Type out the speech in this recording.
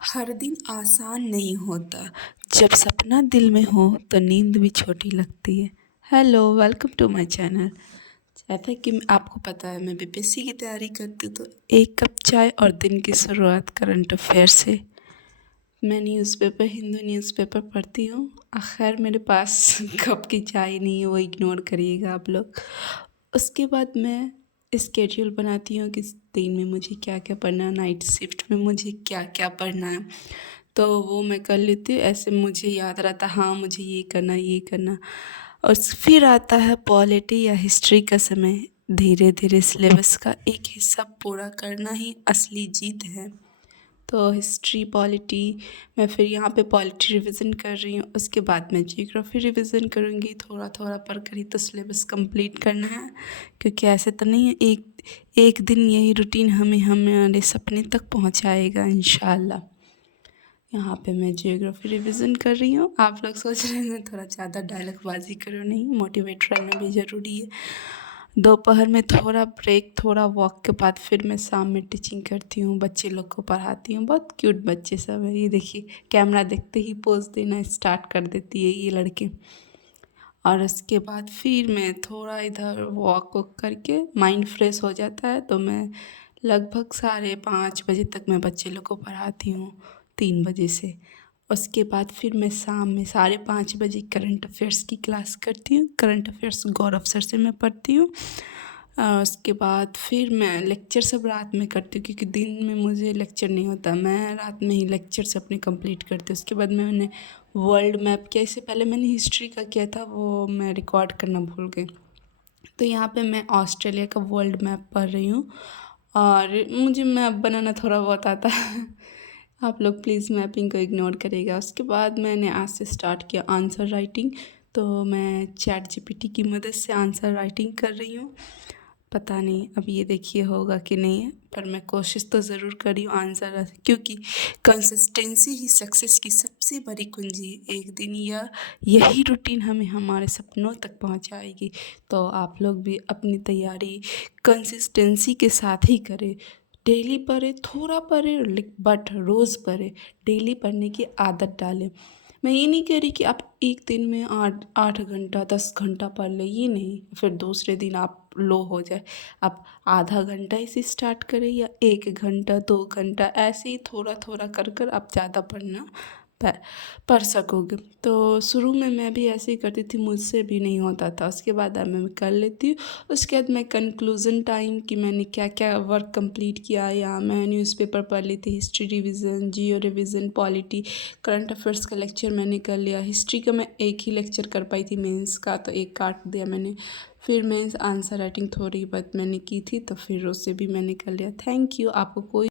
हर दिन आसान नहीं होता। जब सपना दिल में हो तो नींद भी छोटी लगती है। Hello, welcome to my channel. जैसा कि आपको पता है, मैं बीपीएससी की तैयारी करती हूँ, तो एक कप चाय और दिन की शुरुआत करंट अफेयर से। मैं न्यूज़पेपर, हिंदू न्यूज़पेपर पढ़ती हूँ। खैर, मेरे पास कप की चाय नहीं है, वो इग्नोर करिएगा आप लोग। उसके बाद मैं स्केड्यूल बनाती हूँ कि दिन में मुझे क्या क्या पढ़ना है, नाइट शिफ्ट में मुझे क्या क्या पढ़ना है, तो वो मैं कर लेती हूँ। ऐसे मुझे याद रहता, हाँ मुझे ये करना ये करना। और फिर आता है पॉलिटी या हिस्ट्री का समय। धीरे धीरे सिलेबस का एक हिस्सा पूरा करना ही असली जीत है। तो हिस्ट्री पॉलिटी, मैं फिर यहाँ पे पॉलिटी रिवीजन कर रही हूँ। उसके बाद मैं जियोग्राफी रिवीजन करूँगी। थोड़ा थोड़ा पढ़ कर ही तो सिलेबस कंप्लीट करना है, क्योंकि ऐसे तो नहीं है एक एक दिन यही रूटीन हमें हमारे सपने तक पहुँचाएगा इंशाल्लाह। यहाँ पे मैं जियोग्राफी रिवीजन कर रही हूँ। आप लोग सोच रहे हैं थोड़ा ज़्यादा डायलॉगबाजी करो, नहीं, मोटिवेट रहना भी ज़रूरी है। दोपहर में थोड़ा ब्रेक, थोड़ा वॉक के बाद फिर मैं शाम में टीचिंग करती हूँ, बच्चे लोग को पढ़ाती हूँ। बहुत क्यूट बच्चे सब है। ये देखिए, कैमरा देखते ही पोज देना स्टार्ट कर देती है ये लड़के। और उसके बाद फिर मैं थोड़ा इधर वॉक वॉक करके माइंड फ्रेश हो जाता है, तो मैं लगभग 5:30 बजे तक मैं बच्चे लोग को पढ़ाती हूँ, 3 बजे से। उसके बाद फिर मैं शाम में 5:30 बजे करंट अफेयर्स की क्लास करती हूँ। करंट अफेयर्स गौरव सर से मैं पढ़ती हूँ। उसके बाद फिर मैं लेक्चर सब रात में करती हूँ, क्योंकि दिन में मुझे लेक्चर नहीं होता। मैं रात में ही लेक्चर से अपने कंप्लीट करती हूँ। उसके बाद मैंने वर्ल्ड मैप किया। इससे पहले मैंने हिस्ट्री का किया था, वो मैं रिकॉर्ड करना भूल गई। तो यहाँ पे मैं ऑस्ट्रेलिया का वर्ल्ड मैप पढ़ रही हूँ, और मुझे मैप बनाना थोड़ा बहुत आता है। आप लोग प्लीज़ मैपिंग को इग्नोर करिएगा। उसके बाद मैंने आज से स्टार्ट किया आंसर राइटिंग। तो मैं चैट जीपीटी की मदद से आंसर राइटिंग कर रही हूँ। पता नहीं अब ये देखिए होगा कि नहीं है, पर मैं कोशिश तो ज़रूर कर रही हूँ आंसर, क्योंकि कंसिस्टेंसी ही सक्सेस की सबसे बड़ी कुंजी है। एक दिन यही रूटीन हमें हमारे सपनों तक पहुँचाएगी। तो आप लोग भी अपनी तैयारी कंसिस्टेंसी के साथ ही करें। डेली पढ़े, थोड़ा पढ़े, बट रोज़ पढ़े। डेली पढ़ने की आदत डालें। मैं ये नहीं कह रही कि आप एक दिन में 8 8 घंटा 10 घंटा पढ़ लें, ये नहीं, फिर दूसरे दिन आप लो हो जाए। आप आधा घंटा इसे स्टार्ट करें, या 1 घंटा 2 घंटा, ऐसे ही थोड़ा थोड़ा कर कर आप ज़्यादा पढ़ना प- पढ़ सकोगे। तो शुरू में मैं भी ऐसे ही करती थी, मुझसे भी नहीं होता था। उसके बाद अब मैं कर लेती हूँ। उसके बाद मैं कंक्लूज़न टाइम कि मैंने क्या क्या वर्क कंप्लीट किया, या मैं न्यूज़पेपर पढ़ ली थी, हिस्ट्री रिवीजन, जियो रिवीजन, पॉलिटी, करंट अफेयर्स का लेक्चर मैंने कर लिया। हिस्ट्री का मैं एक ही लेक्चर कर पाई थी, मेंस का तो एक काट दिया मैंने। फिर मेंस आंसर राइटिंग थोड़ी बहुत मैंने की थी, तो फिर उससे भी मैंने कर लिया। Thank you. आपको कोई